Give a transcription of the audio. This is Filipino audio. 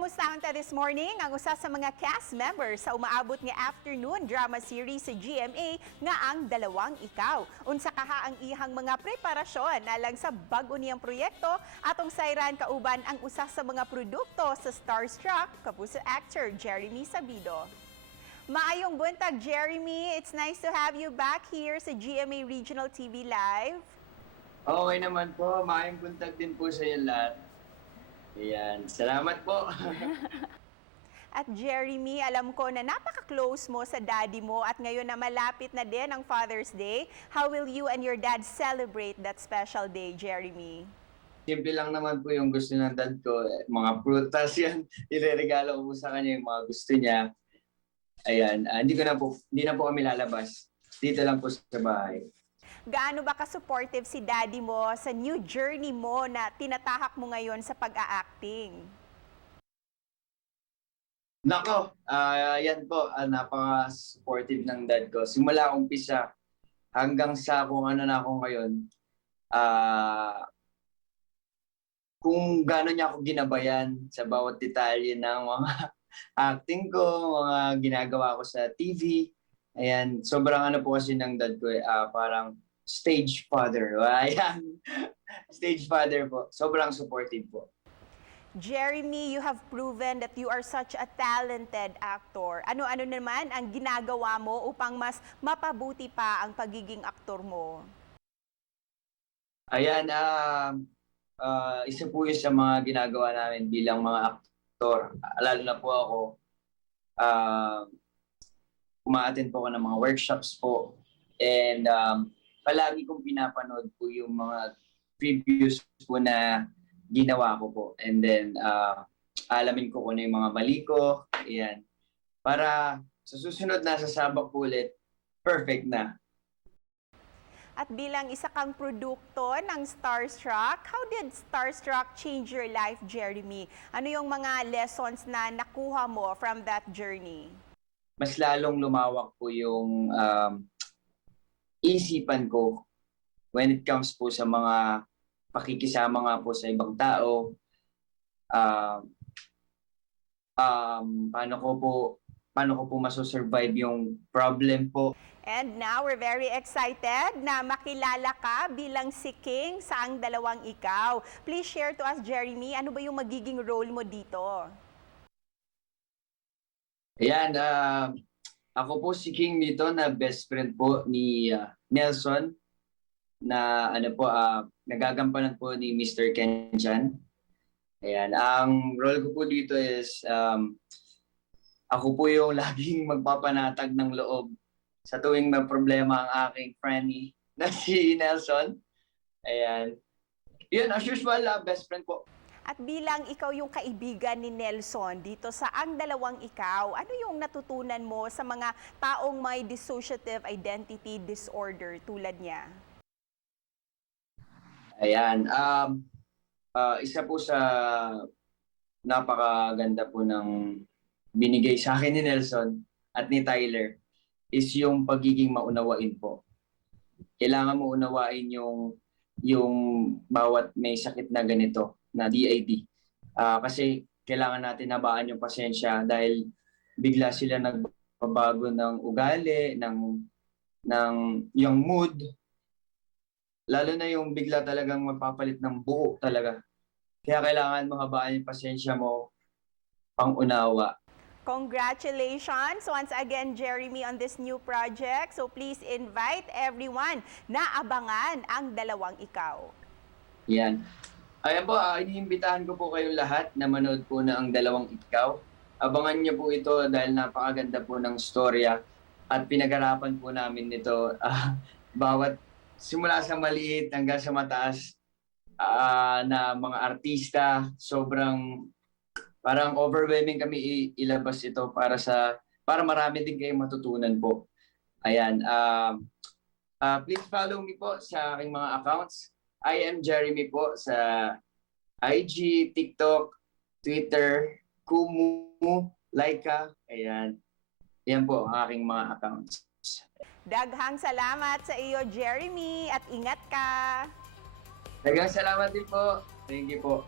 Kumusta this morning ang usa sa mga cast members sa umaabot nga afternoon drama series sa GMA nga ang Dalawang Ikaw. Unsa kaha ang ihang mga preparasyon alang sa bag-o niyang proyekto atong sayran kauban ang usa sa mga produkto sa Starstruck kapuso actor Jeremy Sabido. Maayong buntag, Jeremy. It's nice to have you back here sa GMA Regional TV Live. Okay naman po. Maayong buntag din po sa inyo lahat. Ayan. Salamat po. At Jeremy, alam ko na napaka-close mo sa daddy mo at ngayon na malapit na din ang Father's Day. How will you and your dad celebrate that special day, Jeremy? Simple lang naman po yung gusto ng dad ko. Mga prutas yan. Ireregalo ko po sa kanya yung mga gusto niya. Ayan. Hindi na po kami lalabas. Dito lang po sa bahay. Gaano ba ka-supportive si daddy mo sa new journey mo na tinatahak mo ngayon sa pag-a-acting? Nako, yan po. Napaka-supportive ng dad ko. Simula umpisa hanggang sa kung ano na ako ngayon. Kung gaano niya ako ginabayan sa bawat detalye ng mga acting ko, mga ginagawa ko sa TV. Ayan, sobrang ano po kasi ng dad ko, parang stage father. Ayan, stage father po. Sobrang supportive po. Jeremy, you have proven that you are such a talented actor. Ano-ano naman ang ginagawa mo upang mas mapabuti pa ang pagiging aktor mo? Ayan, isa po yun sa mga ginagawa namin bilang mga aktor. Lalo na po ako, uma-attend po ako ng mga workshops po. And palagi kong pinapanood po yung mga previews po na ginawa ko po. And then, alamin ko kung ano yung mga mali ko. Ayan. Para sa susunod na sasabak po ulit, perfect na. At bilang isa kang produkto ng Starstruck, how did Starstruck change your life, Jeremy? Ano yung mga lessons na nakuha mo from that journey? Mas lalong lumawak po yung isipan ko when it comes po sa mga pakikisama nga po sa ibang tao. Paano ko po masosurvive yung problem po. And now, we're very excited na makilala ka bilang si King sa Ang Dalawang Ikaw. Please share to us, Jeremy, ano ba yung magiging role mo dito? Ayan, ako po si King dito na best friend po ni Nelson na nagagampanan po ni Mr. Kenchan. Ayan, ang role ko po dito is ako po yung laging magpapanatag ng loob sa tuwing may problema ang aking friend na si Nelson. Ayan. Yun, as usual, best friend po. At bilang ikaw yung kaibigan ni Nelson dito sa Ang Dalawang Ikaw, ano yung natutunan mo sa mga taong may dissociative identity disorder tulad niya? Ayan. Isa po sa napakaganda po ng binigay sa akin ni Nelson at ni Tyler is yung pagiging maunawain po. Kailangan mo unawain yung bawat may sakit na ganito, na DID. Kasi kailangan natin nabaan yung pasensya dahil bigla sila nagbabago ng ugali, ng yung mood. Lalo na yung bigla talagang magpapalit ng buo talaga. Kaya kailangan mo habaan yung pasensya mo, pang-unawa. Congratulations once again, Jeremy, on this new project. So please invite everyone na abangan Ang Dalawang Ikaw. Yan. Ayan po, iniimbitahan ko po kayong lahat na manood po na Ang Dalawang Ikaw. Abangan niyo po ito dahil napakaganda po ng storya at pinag-arapan po namin nito bawat simula sa maliit hanggang sa mataas na mga artista. Sobrang parang overwhelming kami ilabas ito para marami din kayong matutunan po. Ayan. Please follow me po sa aking mga accounts. I am Jeremy po sa IG, TikTok, Twitter, Kumu, Laika. Ayan. Yan po ang aking mga accounts. Daghang salamat sa iyo, Jeremy, at ingat ka! Daghang salamat din po. Thank you po.